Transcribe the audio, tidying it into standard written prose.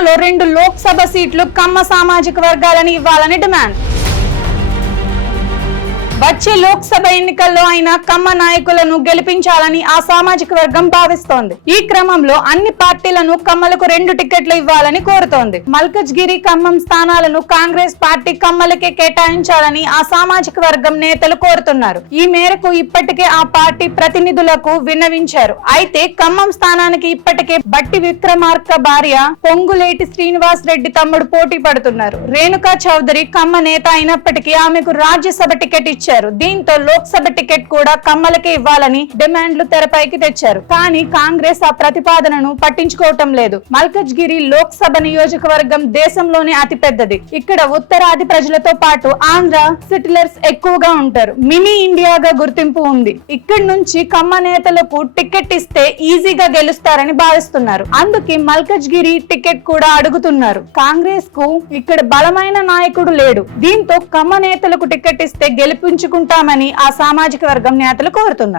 కృష్ణాలో 2 లోక్సభ సీట్లు కమ్మ సామాజిక వర్గాలని ఇవ్వాలని డిమాండ్. వచ్చే లోక్సభ ఎన్నికల్లో అయినా కమ్మ నాయకులను గెలిపించాలని ఆ సామాజిక వర్గం భావిస్తోంది. ఈ క్రమంలో అన్ని పార్టీలను కమ్మలకు 2 టికెట్లు ఇవ్వాలని కోరుతోంది. మల్కజ్గిరి, ఖమ్మం స్థానాలను కాంగ్రెస్ పార్టీ కమ్మలకే కేటాయించాలని ఆ సామాజిక వర్గం నేతలు కోరుతున్నారు. ఈ మేరకు ఇప్పటికే ఆ పార్టీ ప్రతినిధులకు విన్నవించారు. అయితే ఖమ్మం స్థానానికి ఇప్పటికే బట్టి విక్రమార్క భార్య పొంగులేటి శ్రీనివాస్ రెడ్డి తమ్ముడు పోటీ పడుతున్నారు. రేణుకా చౌదరి కమ్మ నేత అయినప్పటికీ ఆమెకు రాజ్యసభ టికెట్ ఇచ్చారు. దీంతో లోక్సభ టికెట్ కూడా కమ్మలకే ఇవ్వాలని డిమాండ్లు తెరపైకి తెచ్చారు. కానీ కాంగ్రెస్ ఆ ప్రతిపాదనను పట్టించుకోవటం లేదు. మల్కజ్గిరి లోక్సభ నియోజకవర్గం దేశంలోనే అతి పెద్దది. ఇక్కడ ఉత్తరాది ప్రజలతో పాటు ఆంధ్ర సెటిలర్స్ ఎక్కువగా ఉంటారు. మినీ ఇండియాగా గుర్తింపు ఉంది. ఇక్కడి నుంచి కమ్మ నేతలకు టికెట్ ఇస్తే ఈజీగా గెలుస్తారని భావిస్తున్నారు. అందుకే మల్కజ్గిరి టికెట్ కూడా అడుగుతున్నారు. కాంగ్రెస్ కు ఇక్కడ బలమైన నాయకుడు లేడు. దీంతో కమ్మ నేతలకు టికెట్ ఇస్తే గెలిపించుకుంటామని ఆ సామాజిక వర్గం నేతలు కోరుతున్నారు.